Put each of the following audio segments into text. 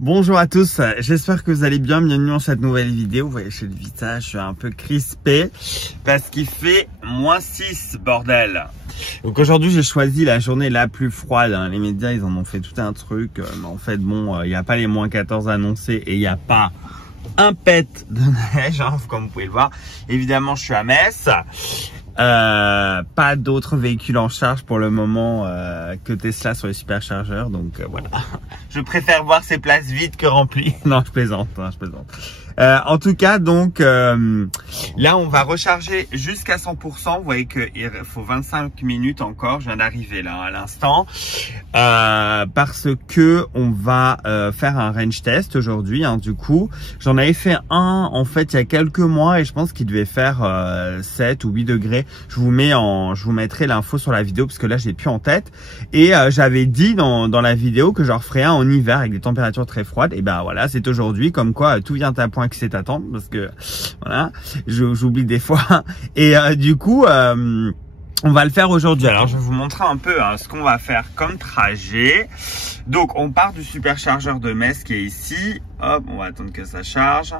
Bonjour à tous, j'espère que vous allez bien, bienvenue dans cette nouvelle vidéo. Vous voyez, j'ai le visage, je suis un peu crispé parce qu'il fait -6, bordel. Donc aujourd'hui j'ai choisi la journée la plus froide, les médias ils en ont fait tout un truc, mais en fait bon, il n'y a pas les -14 annoncés et il n'y a pas un pet de neige, comme vous pouvez le voir. Évidemment je suis à Metz. Pas d'autres véhicules en charge pour le moment que Tesla sur les superchargeurs, donc voilà. Je préfère voir ces places vides que remplies. Non, je plaisante, je plaisante. En tout cas, donc là, on va recharger jusqu'à 100%. Vous voyez qu'il faut 25 minutes encore. Je viens d'arriver là à l'instant parce que on va faire un range test aujourd'hui. Du coup, j'en avais fait un en fait il y a quelques mois et je pense qu'il devait faire 7 ou 8 degrés. Je vous mettrai l'info sur la vidéo parce que là, j'ai plus en tête. Et j'avais dit dans la vidéo que j'en referais un en hiver avec des températures très froides. Et ben voilà, c'est aujourd'hui. Comme quoi, tout vient à point qui c'est attendre parce que voilà, j'oublie des fois. Et du coup, on va le faire aujourd'hui. Alors, je vais vous montrer un peu ce qu'on va faire comme trajet. Donc, on part du superchargeur de Metz qui est ici. Hop, on va attendre que ça charge.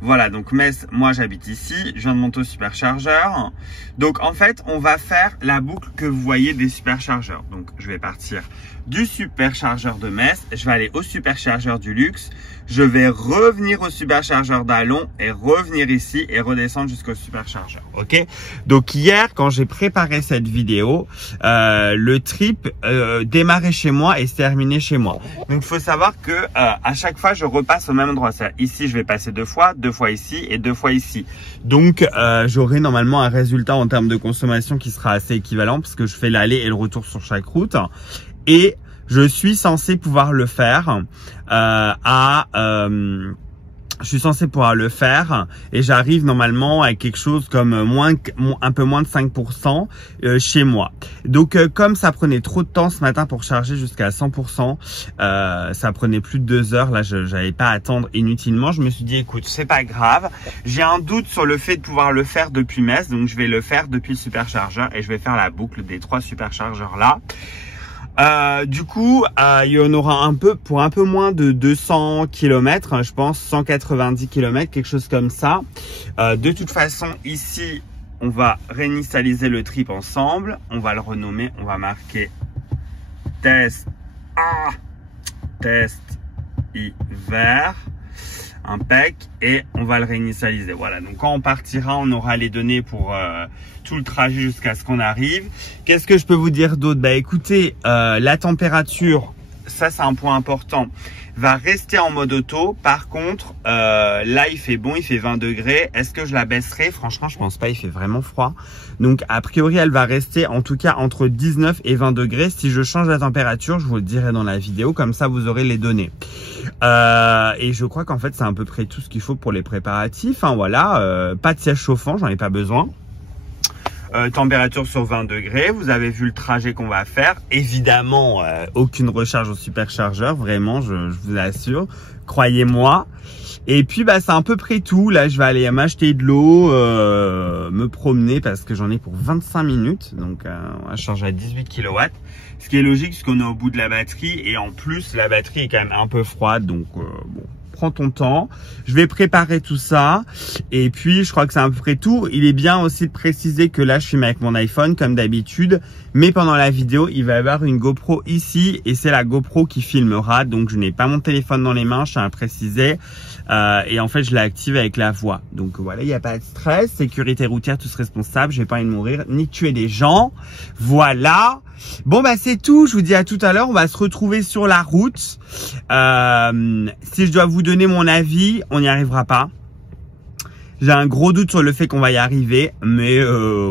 Voilà, donc Metz, moi j'habite ici, je viens de monter au superchargeur. Donc en fait, on va faire la boucle que vous voyez des superchargeurs. Donc je vais partir du superchargeur de Metz, je vais aller au superchargeur du Luxe, je vais revenir au superchargeur d'Allon et revenir ici et redescendre jusqu'au superchargeur. Ok? Donc hier, quand j'ai préparé cette vidéo, le trip démarrait chez moi et se terminait chez moi. Donc il faut savoir que à chaque fois, je repasse au même endroit. Ici, je vais passer deux fois ici et 2 fois ici. Donc j'aurai normalement un résultat en termes de consommation qui sera assez équivalent parce que je fais l'aller et le retour sur chaque route. Et je suis censé pouvoir le faire je suis censé pouvoir le faire et j'arrive normalement à quelque chose comme un peu moins de 5% chez moi. Donc comme ça prenait trop de temps ce matin pour charger jusqu'à 100%, ça prenait plus de 2 heures. Là, je n'allais pas attendre inutilement. Je me suis dit, écoute, c'est pas grave. J'ai un doute sur le fait de pouvoir le faire depuis Metz, donc je vais le faire depuis le superchargeur et je vais faire la boucle des 3 superchargeurs là. Du coup, il y en aura un peu pour un peu moins de 200 km, je pense 190 km, quelque chose comme ça. De toute façon, ici, on va réinitialiser le trip ensemble. On va le renommer, on va marquer test hiver. Impec, et on va le réinitialiser. Voilà, donc quand on partira, on aura les données pour tout le trajet jusqu'à ce qu'on arrive. Qu'est-ce que je peux vous dire d'autre? Bah écoutez, la température, ça c'est un point important, va rester en mode auto. Par contre, là il fait bon, il fait 20 degrés. Est-ce que je la baisserai? Franchement, je pense pas, il fait vraiment froid. Donc a priori, elle va rester en tout cas entre 19 et 20 degrés. Si je change la température, je vous le dirai dans la vidéo, comme ça vous aurez les données. Et je crois qu'en fait, c'est à peu près tout ce qu'il faut pour les préparatifs. Voilà, pas de siège chauffant, j'en ai pas besoin. Température sur 20 degrés. Vous avez vu le trajet qu'on va faire. Évidemment, aucune recharge au superchargeur. Vraiment, je vous assure. Croyez-moi. Et puis, bah, c'est à peu près tout. Là, je vais aller m'acheter de l'eau, me promener parce que j'en ai pour 25 minutes. Donc, on va charger à 18 kW. Ce qui est logique puisqu'on est au bout de la batterie. Et en plus, la batterie est quand même un peu froide. Donc, bon. Prends ton temps, je vais préparer tout ça et puis je crois que c'est à peu près tout. Il est bien aussi de préciser que là je filme avec mon iPhone comme d'habitude, mais pendant la vidéo il va y avoir une GoPro ici et c'est la GoPro qui filmera, donc je n'ai pas mon téléphone dans les mains, je tiens à préciser. Et en fait je l'active avec la voix, donc voilà, il n'y a pas de stress, sécurité routière, tous responsables, je vais pas envie de mourir ni tuer des gens. Voilà, bon bah c'est tout, je vous dis à tout à l'heure, on va se retrouver sur la route. Si je dois vous donner mon avis, on n'y arrivera pas. J'ai un gros doute sur le fait qu'on va y arriver, mais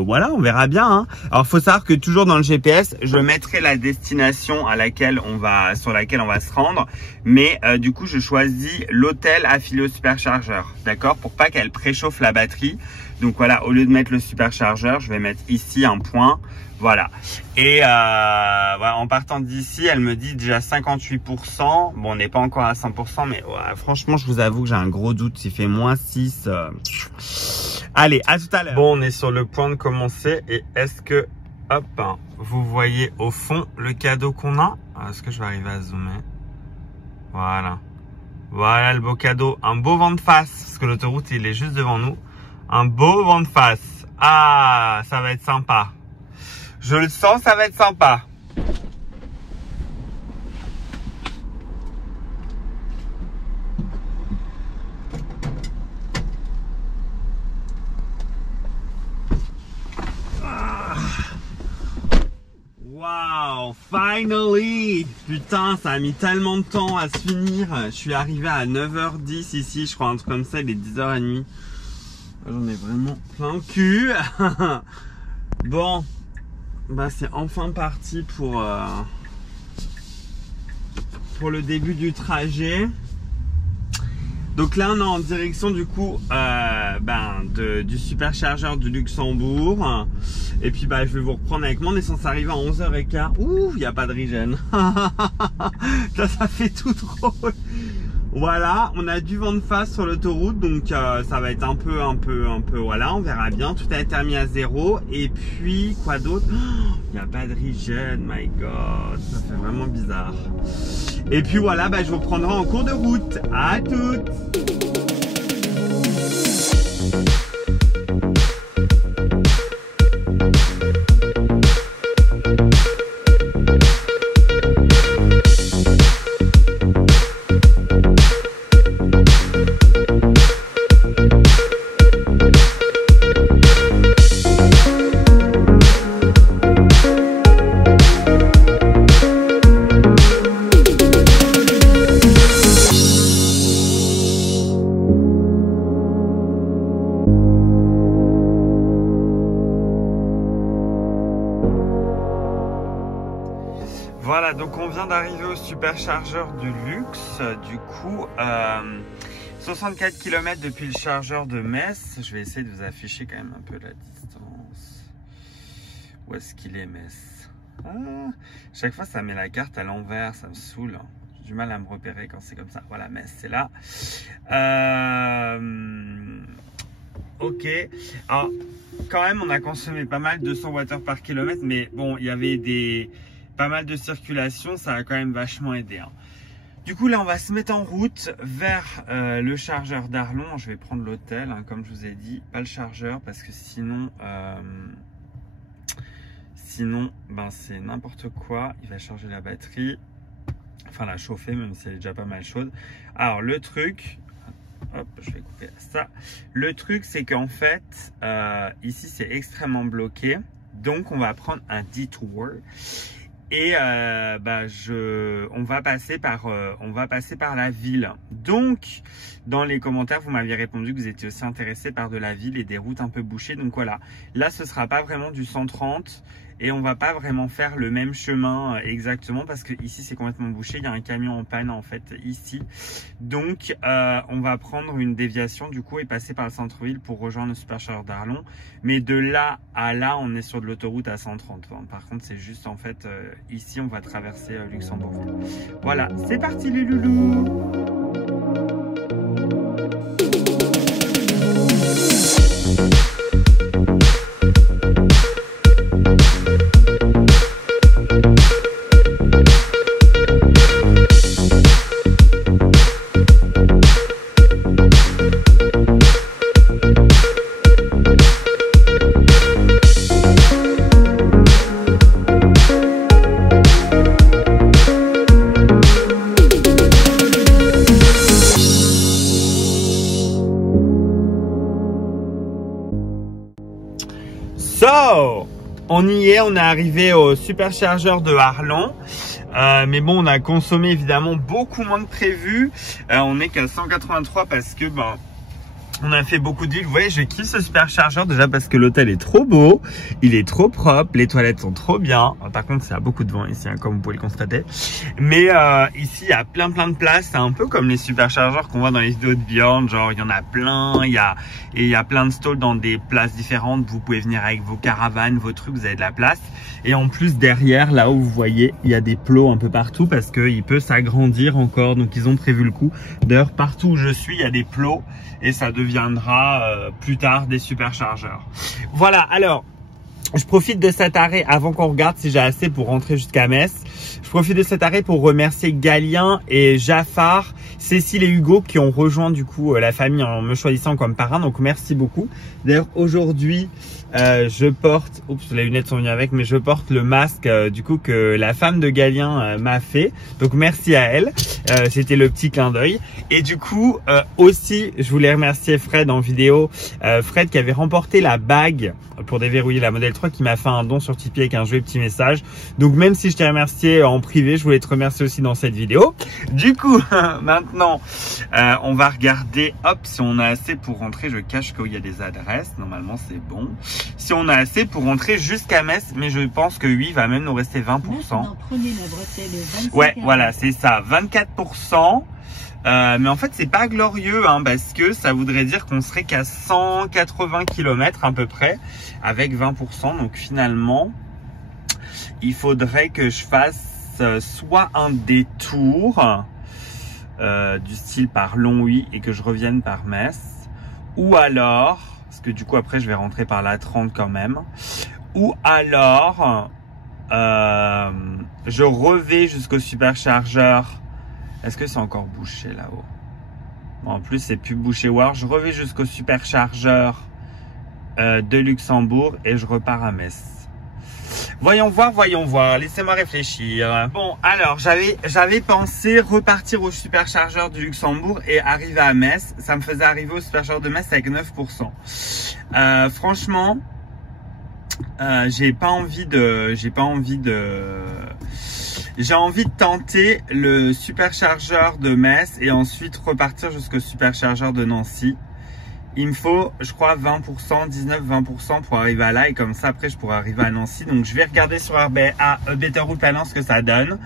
voilà, on verra bien. Hein. Alors, faut savoir que toujours dans le GPS, je mettrai la destination sur laquelle on va se rendre, mais du coup, je choisis l'hôtel affilié au superchargeur, d'accord, pour pas qu'elle préchauffe la batterie. Donc voilà, au lieu de mettre le superchargeur, je vais mettre ici un point. Voilà. Et voilà, en partant d'ici, elle me dit déjà 58%. Bon, on n'est pas encore à 100%, mais ouais, franchement, je vous avoue que j'ai un gros doute. S'il fait -6. Allez, à tout à l'heure. Bon, on est sur le point de commencer. Et est-ce que, hop, vous voyez au fond le cadeau qu'on a? Est-ce que je vais arriver à zoomer? Voilà. Voilà le beau cadeau. Un beau vent de face, parce que l'autoroute, il est juste devant nous. Un beau vent de face. Ah, ça va être sympa. Je le sens, ça va être sympa. Wow, finally! Putain, ça a mis tellement de temps à se finir. Je suis arrivé à 9h10 ici, je crois, un truc comme ça, il est 10h30. J'en ai vraiment plein le cul. Bon, bah c'est enfin parti pour le début du trajet. Donc là, on est en direction du coup du superchargeur du Luxembourg. Et puis bah je vais vous reprendre avec moi. On est censé arriver à 11h15. Ouh, il n'y a pas de régène. Ça fait tout drôle. Voilà, on a du vent de face sur l'autoroute, donc ça va être un peu, voilà, on verra bien. Tout a été mis à 0. Et puis, quoi d'autre? Il n'y a pas de régène, my god, ça fait vraiment bizarre. Et puis voilà, bah, je vous reprendrai en cours de route. À toutes! Voilà, donc on vient d'arriver au superchargeur du luxe. Du coup, 64 km depuis le chargeur de Metz. Je vais essayer de vous afficher quand même un peu la distance. Où est-ce qu'il est, Metz? Chaque fois, ça met la carte à l'envers, ça me saoule. J'ai du mal à me repérer quand c'est comme ça. Voilà, Metz, c'est là. Ok. Alors, quand même, on a consommé pas mal, 200 Wh par kilomètre, mais bon, il y avait pas mal de circulation, ça a quand même vachement aidé. Hein. Du coup, là, on va se mettre en route vers le chargeur d'Arlon. Je vais prendre l'hôtel, hein, comme je vous ai dit, pas le chargeur, parce que sinon, ben, c'est n'importe quoi. Il va charger la batterie, enfin la chauffer, même si elle est déjà pas mal chaude. Alors, le truc, hop, je vais couper ça. Le truc, c'est qu'en fait, ici, c'est extrêmement bloqué. Donc, on va prendre un détour. Et on va passer par la ville. Donc, dans les commentaires, vous m'aviez répondu que vous étiez aussi intéressé par de la ville et des routes un peu bouchées. Donc voilà, là, ce sera pas vraiment du 130 et on va pas vraiment faire le même chemin exactement parce que ici, c'est complètement bouché. Il y a un camion en panne en fait ici. Donc, on va prendre une déviation du coup et passer par le centre-ville pour rejoindre le superchargeur d'Arlon. Mais de là à là, on est sur de l'autoroute à 130. Par contre, c'est juste en fait ici, on va traverser Luxembourg. Voilà, c'est parti les loulous! On y est, on est arrivé au superchargeur de Arlon. Mais bon, on a consommé évidemment beaucoup moins que prévu. On n'est qu'à 183 parce que on a fait beaucoup d'huile. Vous voyez, je kiffe ce superchargeur déjà parce que l'hôtel est trop beau, il est trop propre, les toilettes sont trop bien. Par contre, il y a beaucoup de vent ici, hein, comme vous pouvez le constater. Mais ici, il y a plein de places. C'est un peu comme les superchargeurs qu'on voit dans les vidéos de Björn. Genre, il y en a plein. Il y a plein de stalls dans des places différentes. Vous pouvez venir avec vos caravanes, vos trucs, vous avez de la place. Et en plus, derrière, là où vous voyez, il y a des plots un peu partout parce qu'il peut s'agrandir encore. Donc, ils ont prévu le coup. D'ailleurs, partout où je suis, il y a des plots. Et ça deviendra plus tard des superchargeurs. Voilà, alors, Je profite de cet arrêt avant qu'on regarde si j'ai assez pour rentrer jusqu'à Metz. Je profite de cet arrêt pour remercier Galien et Jafar, Cécile et Hugo qui ont rejoint du coup la famille en me choisissant comme parrain. Donc merci beaucoup. D'ailleurs aujourd'hui je porte, oups les lunettes sont venues avec, mais je porte le masque du coup que la femme de Galien m'a fait. Donc merci à elle. C'était le petit clin d'œil. Et du coup aussi je voulais remercier Fred en vidéo. Fred qui avait remporté la bague pour déverrouiller la Model 3, qui m'a fait un don sur Tipeee avec un joli petit message. Donc même si je t'ai remercié en privé, je voulais te remercier aussi dans cette vidéo. Du coup maintenant on va regarder hop si on a assez pour rentrer. Je cache qu'il y a des adresses, normalement c'est bon. Si on a assez pour rentrer jusqu'à Metz, mais je pense que oui, il va même nous rester 20%. Ouais, voilà, c'est ça, 24%. Mais en fait, c'est pas glorieux, hein, parce que ça voudrait dire qu'on serait qu'à 180 km à peu près, avec 20%. Donc finalement, il faudrait que je fasse soit un détour du style par Longwy et que je revienne par Metz, ou alors, parce que du coup après je vais rentrer par la 30 quand même, ou alors je revais jusqu'au superchargeur. Est-ce que c'est encore bouché là-haut? Bon, en plus c'est plus bouché. Ou alors je revais jusqu'au superchargeur de Luxembourg et je repars à Metz. Voyons voir, laissez-moi réfléchir. Bon, alors j'avais pensé repartir au superchargeur du Luxembourg et arriver à Metz. Ça me faisait arriver au superchargeur de Metz avec 9%. Franchement, j'ai envie de tenter le superchargeur de Metz et ensuite repartir jusqu'au superchargeur de Nancy. Il me faut, je crois, 20%, 19-20% pour arriver à là. Et comme ça, après, je pourrais arriver à Nancy. Donc, je vais regarder sur Better Route Planner ce que ça donne.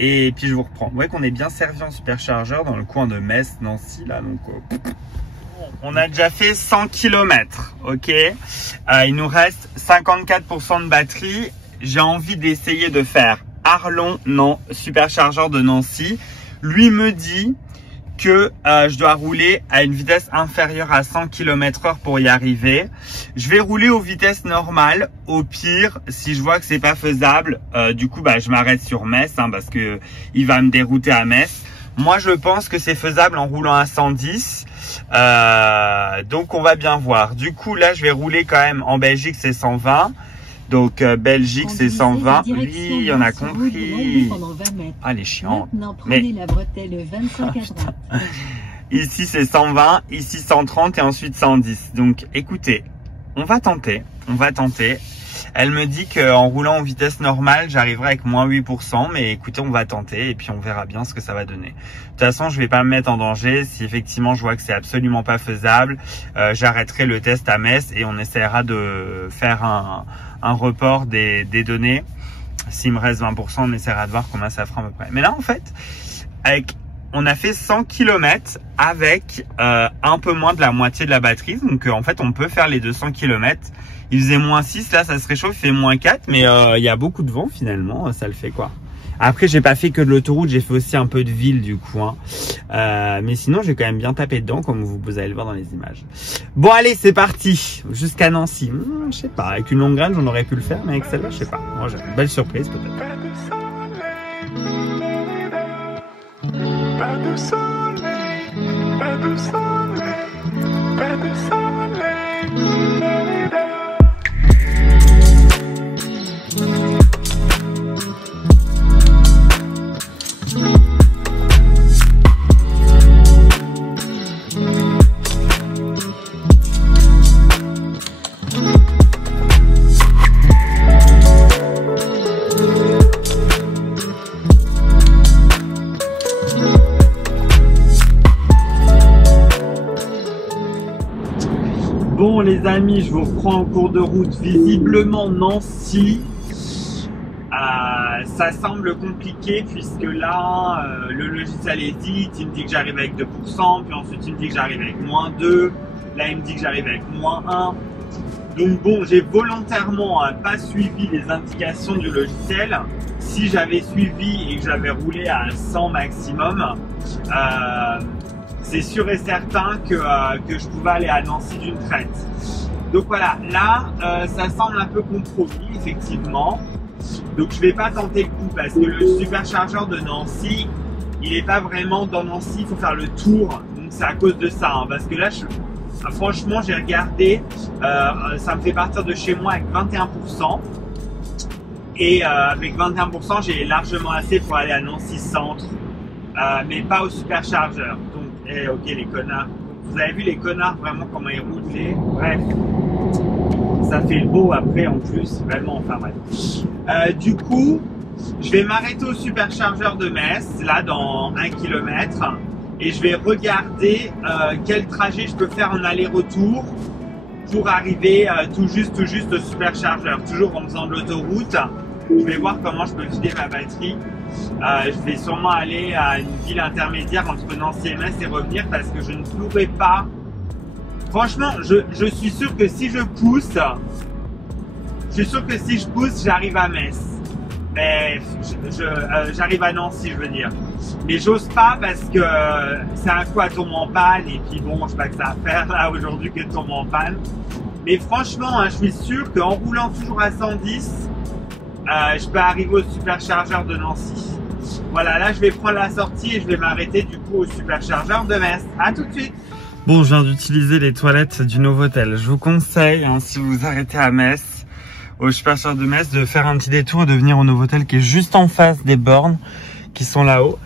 Et puis, je vous reprends. Vous voyez qu'on est bien servi en superchargeur dans le coin de Metz, Nancy, là. Donc, on a déjà fait 100 km. OK. Il nous reste 54% de batterie. J'ai envie d'essayer de faire Arlon, non, superchargeur de Nancy. Lui me dit que je dois rouler à une vitesse inférieure à 100 km/h pour y arriver. Je vais rouler aux vitesses normales. Au pire, si je vois que c'est pas faisable, du coup, je m'arrête sur Metz, hein, parce que il va me dérouter à Metz. Moi, je pense que c'est faisable en roulant à 110. Donc, on va bien voir. Du coup, là, je vais rouler quand même en Belgique, c'est 120. Donc, Belgique, c'est 120. Oui, on a compris. Ah, les chiantes. Mais... la bretelle 25 à droite. Ici, c'est 120. Ici, 130 et ensuite 110. Donc, écoutez, on va tenter. On va tenter. Elle me dit qu'en roulant en vitesse normale, j'arriverai avec moins 8%. Mais écoutez, on va tenter et puis on verra bien ce que ça va donner. De toute façon, je vais pas me mettre en danger. Si effectivement, je vois que c'est absolument pas faisable, j'arrêterai le test à Metz et on essaiera de faire un report des données. S'il me reste 20%, on essaiera de voir combien ça fera à peu près. Mais là, en fait, on a fait 100 km avec un peu moins de la moitié de la batterie. Donc, en fait, on peut faire les 200 km. Il faisait moins 6, là, ça se réchauffe, il fait moins 4. Mais il y a beaucoup de vent, finalement. Ça le fait quoi. Après, j'ai pas fait que de l'autoroute, j'ai fait aussi un peu de ville du coup. Mais sinon, j'ai quand même bien tapé dedans, comme vous allez le voir dans les images. Bon, allez, c'est parti. Jusqu'à Nancy. Je sais pas, avec une longue graine, j'en aurais pu le faire, mais avec celle-là, je sais pas. Moi, j'ai une belle surprise peut-être. Pas de soleil, pas de soleil, pas de soleil. Bon les amis, je vous reprends en cours de route. Visiblement Nancy, ça semble compliqué puisque là, le logiciel hésite. Il me dit que j'arrive avec 2%, puis ensuite il me dit que j'arrive avec moins 2. Là il me dit que j'arrive avec moins 1. Donc bon, j'ai volontairement pas suivi les indications du logiciel. Si j'avais suivi et que j'avais roulé à 100 maximum, c'est sûr et certain que je pouvais aller à Nancy d'une traite. Donc voilà, là, ça semble un peu compromis, effectivement. Donc je vais pas tenter le coup parce que le superchargeur de Nancy, il n'est pas vraiment dans Nancy, il faut faire le tour. Donc c'est à cause de ça, hein, parce que là, franchement, j'ai regardé, ça me fait partir de chez moi avec 21%. Et avec 21%, j'ai largement assez pour aller à Nancy Centre, mais pas au superchargeur. Donc, ok les connards. Vous avez vu les connards vraiment comment ils roulent. Bref, ça fait le beau après en plus, vraiment. Enfin bref. Du coup, je vais m'arrêter au superchargeur de Metz, là dans 1 km, et je vais regarder quel trajet je peux faire en aller-retour pour arriver tout juste au superchargeur, toujours en faisant de l'autoroute. Je vais voir comment je peux vider ma batterie. Je vais sûrement aller à une ville intermédiaire entre Nancy et Metz et revenir parce que je ne pourrai pas. Franchement, je suis sûr que si je pousse, j'arrive à Metz. Mais j'arrive à Nancy, je veux dire. Mais j'ose pas parce que c'est un coup à tomber en panne et puis bon, je sais pas que ça à faire là aujourd'hui que de tomber en panne. Mais franchement, hein, je suis sûr qu'en roulant toujours à 110, je peux arriver au superchargeur de Nancy. Voilà, là je vais prendre la sortie et je vais m'arrêter du coup au superchargeur de Metz. À tout de suite. Bon, je viens d'utiliser les toilettes du Novotel. Je vous conseille, hein, si vous vous arrêtez à Metz, au superchargeur de Metz, de faire un petit détour et de venir au Novotel qui est juste en face des bornes qui sont là-haut.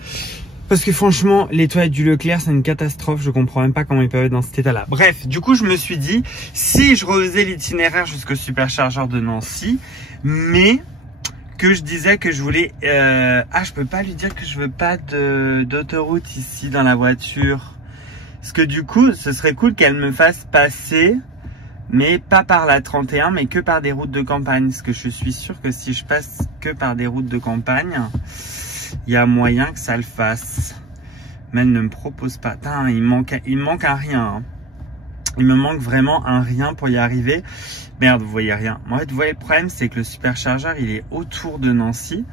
Parce que franchement, les toilettes du Leclerc, c'est une catastrophe. Je comprends même pas comment ils peuvent être dans cet état-là. Bref, du coup, je me suis dit, si je refaisais l'itinéraire jusqu'au superchargeur de Nancy, mais que je disais que je voulais... je peux pas lui dire que je veux pas d'autoroute ici dans la voiture. Parce que du coup, ce serait cool qu'elle me fasse passer, mais pas par la 31, mais que par des routes de campagne. Parce que je suis sûr que si je passe que par des routes de campagne, il y a moyen que ça le fasse. Mais elle ne me propose pas. Tain, il me manque un rien. Hein. Il me manque vraiment un rien pour y arriver. Merde, vous voyez rien. En fait, vous voyez, le problème, c'est que le superchargeur, il est autour de Nancy.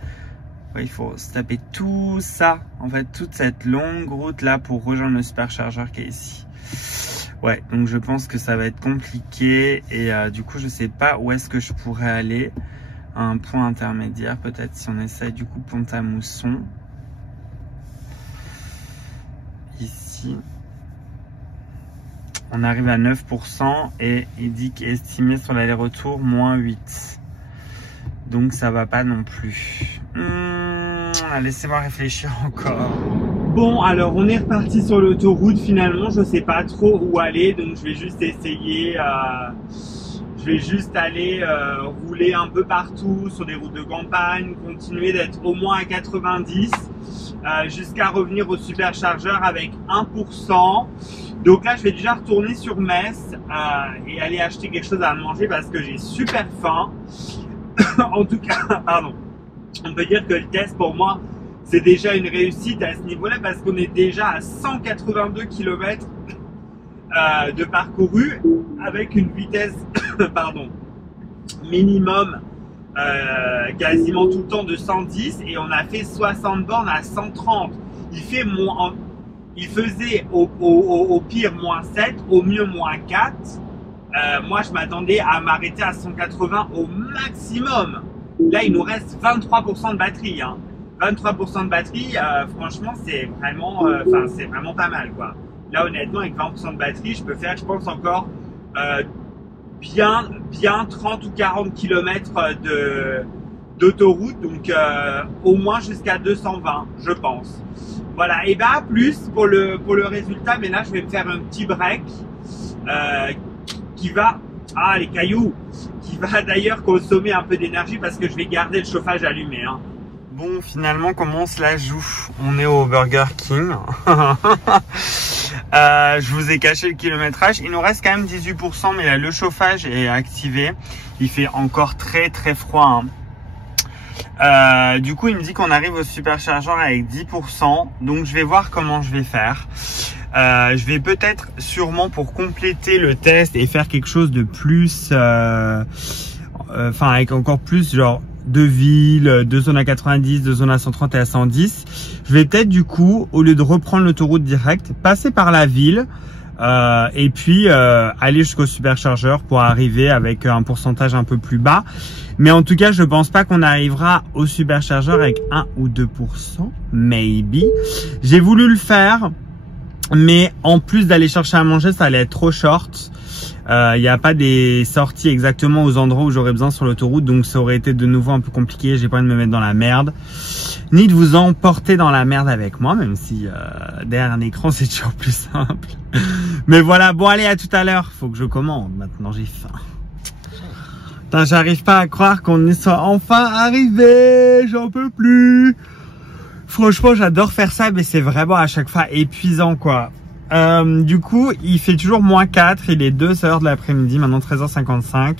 Ouais, il faut se taper tout ça. En fait, toute cette longue route là pour rejoindre le superchargeur qui est ici. Ouais, donc je pense que ça va être compliqué. Et du coup, je sais pas où est-ce que je pourrais aller. À un point intermédiaire, peut-être si on essaye du coup Pont-à-Mousson. Ici. On arrive à 9% et il dit qu'estimé sur l'aller-retour, moins 8. Donc ça va pas non plus. Laissez-moi réfléchir encore. Bon, alors on est reparti sur l'autoroute finalement. Je sais pas trop où aller, donc je vais juste essayer. Je vais juste aller rouler un peu partout sur des routes de campagne, continuer d'être au moins à 90 jusqu'à revenir au superchargeur avec 1%. Donc là, je vais déjà retourner sur Metz et aller acheter quelque chose à manger parce que j'ai super faim. En tout cas, pardon, on peut dire que le test pour moi, c'est déjà une réussite à ce niveau-là parce qu'on est déjà à 182 km de parcouru avec une vitesse pardon, minimum quasiment tout le temps de 110 et on a fait 60 bornes à 130. Il faisait au pire moins 7, au mieux moins 4. Moi, je m'attendais à m'arrêter à 180 au maximum. Là, il nous reste 23% de batterie. Hein. 23% de batterie, franchement, c'est vraiment pas mal, quoi. Là, honnêtement, avec 20% de batterie, je peux faire, je pense, encore bien 30 ou 40 km d'autoroute. Donc, au moins jusqu'à 220, je pense. Voilà, et à plus pour le résultat. Mais là, je vais me faire un petit break qui va... Ah, les cailloux! Qui va d'ailleurs consommer un peu d'énergie parce que je vais garder le chauffage allumé. Hein. Bon, finalement, comment on se la joue? On est au Burger King. Je vous ai caché le kilométrage. Il nous reste quand même 18%, mais là, le chauffage est activé. Il fait encore très très froid. Hein. Du coup, il me dit qu'on arrive au superchargeur avec 10%. Donc, je vais voir comment je vais faire. Je vais peut-être sûrement pour compléter le test et faire quelque chose de plus, avec encore plus genre de villes, de zones à 90, de zones à 130 et à 110. Je vais peut-être du coup, au lieu de reprendre l'autoroute directe, passer par la ville, Et puis aller jusqu'au superchargeur pour arriver avec un pourcentage un peu plus bas. Mais en tout cas, je pense pas qu'on arrivera au superchargeur avec 1 ou 2%, maybe. J'ai voulu le faire, mais en plus d'aller chercher à manger, ça allait être trop short. Il n'y a pas des sorties exactement aux endroits où j'aurais besoin sur l'autoroute, donc ça aurait été de nouveau un peu compliqué. J'ai pas envie de me mettre dans la merde, ni de vous emporter dans la merde avec moi, même si derrière un écran c'est toujours plus simple. Mais voilà, bon allez, à tout à l'heure. Faut que je commande maintenant, j'ai faim. Putain, j'arrive pas à croire qu'on y soit enfin arrivé, j'en peux plus. Franchement, j'adore faire ça, mais c'est vraiment à chaque fois épuisant, quoi. Du coup, il fait toujours -4, il est 2 h de l'après-midi, maintenant 13h55.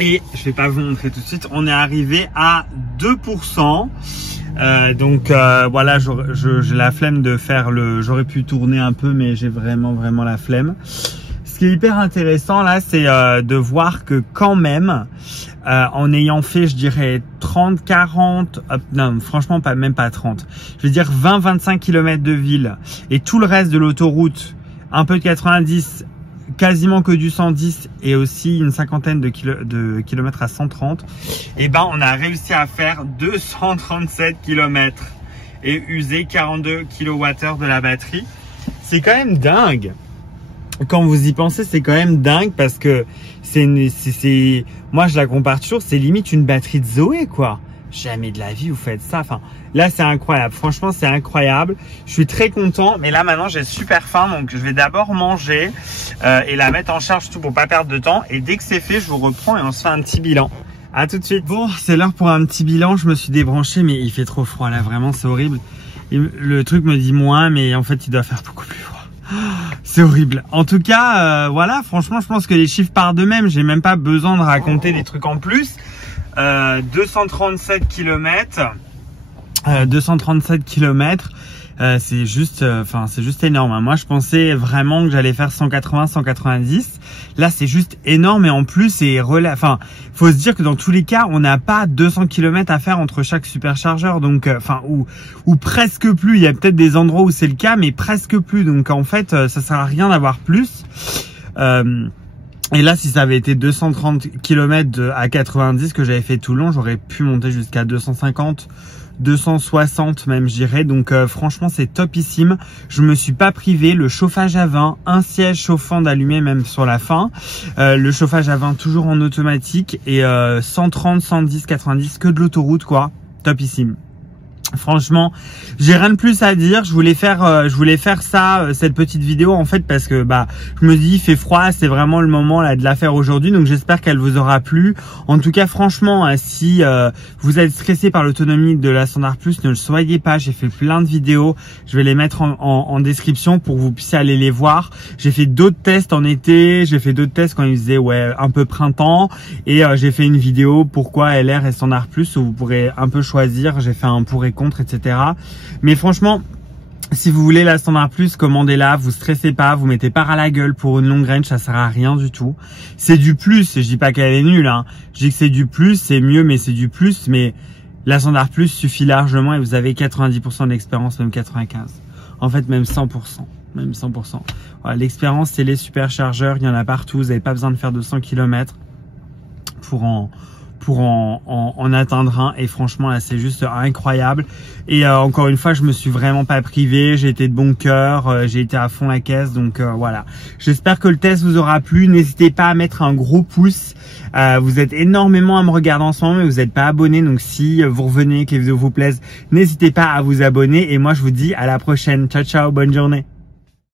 Et je vais pas vous montrer tout de suite, on est arrivé à 2%. Donc voilà, j'ai la flemme de faire j'aurais pu tourner un peu, mais j'ai vraiment la flemme. Ce qui est hyper intéressant là, c'est de voir que quand même, en ayant fait, je dirais 30, 40, non franchement même pas 30, je veux dire 20-25 km de ville et tout le reste de l'autoroute, un peu de 90, quasiment que du 110 et aussi une cinquantaine de kilomètres à 130, et ben on a réussi à faire 237 km et user 42 kWh de la batterie. C'est quand même dingue. Quand vous y pensez, c'est quand même dingue parce que moi je la compare toujours, c'est limite une batterie de Zoé, quoi. Jamais de la vie vous faites ça. Enfin, là c'est incroyable. Franchement, c'est incroyable. Je suis très content. Mais là maintenant, j'ai super faim, donc je vais d'abord manger et la mettre en charge, tout pour pas perdre de temps. Et dès que c'est fait, je vous reprends et on se fait un petit bilan. À tout de suite. Bon, c'est l'heure pour un petit bilan. Je me suis débranché, mais il fait trop froid là. Vraiment, c'est horrible. Le truc me dit moins, mais en fait, il doit faire beaucoup plus froid. C'est horrible. En tout cas, voilà, franchement, je pense que les chiffres parlent d'eux-mêmes. J'ai même pas besoin de raconter des trucs en plus. 237 km. 237 km. C'est juste, c'est juste énorme. Moi, je pensais vraiment que j'allais faire 180, 190. Là, c'est juste énorme et en plus, c'est faut se dire que dans tous les cas, on n'a pas 200 km à faire entre chaque superchargeur. Donc, ou presque plus. Il y a peut-être des endroits où c'est le cas, mais presque plus. Donc, en fait, ça sert à rien d'avoir plus. Et là, si ça avait été 230 km à 90 que j'avais fait tout le long, j'aurais pu monter jusqu'à 250. 260 même, je dirais. Donc franchement, c'est topissime. Je me suis pas privé. Le chauffage à vin, un siège chauffant d'allumé même sur la fin. Le chauffage à vin toujours en automatique et 130, 110, 90 que de l'autoroute, quoi. Topissime. Franchement, j'ai rien de plus à dire. Je voulais faire ça, cette petite vidéo en fait parce que je me dis il fait froid, c'est vraiment le moment là de la faire aujourd'hui. Donc j'espère qu'elle vous aura plu. En tout cas, franchement, si vous êtes stressé par l'autonomie de la Standard Plus, ne le soyez pas. J'ai fait plein de vidéos. Je vais les mettre en description pour que vous puissiez aller les voir. J'ai fait d'autres tests en été. J'ai fait d'autres tests quand il faisait un peu printemps. Et j'ai fait une vidéo pourquoi LR et Standard Plus où vous pourrez un peu choisir. J'ai fait un pour et contre, etc. Mais franchement, si vous voulez la Standard Plus, commandez-la, vous stressez pas, vous mettez pas à la gueule pour une longue range, ça sert à rien du tout. C'est du plus, je dis pas qu'elle est nulle, hein. Je dis que c'est du plus, c'est mieux, mais c'est du plus, mais la Standard Plus suffit largement et vous avez 90% d'expérience, même 95%. En fait, même 100%. Même 100%. Voilà, l'expérience, c'est les superchargeurs, il y en a partout, vous n'avez pas besoin de faire 200 km pour en atteindre un, et franchement là c'est juste incroyable. Et encore une fois, je me suis vraiment pas privé, j'ai été de bon cœur, j'ai été à fond la caisse. Donc voilà, j'espère que le test vous aura plu. N'hésitez pas à mettre un gros pouce. Vous êtes énormément à me regarder en ce moment mais vous n'êtes pas abonné, donc si vous revenez, que les vidéos vous plaisent, n'hésitez pas à vous abonner. Et moi je vous dis à la prochaine. Ciao ciao, bonne journée.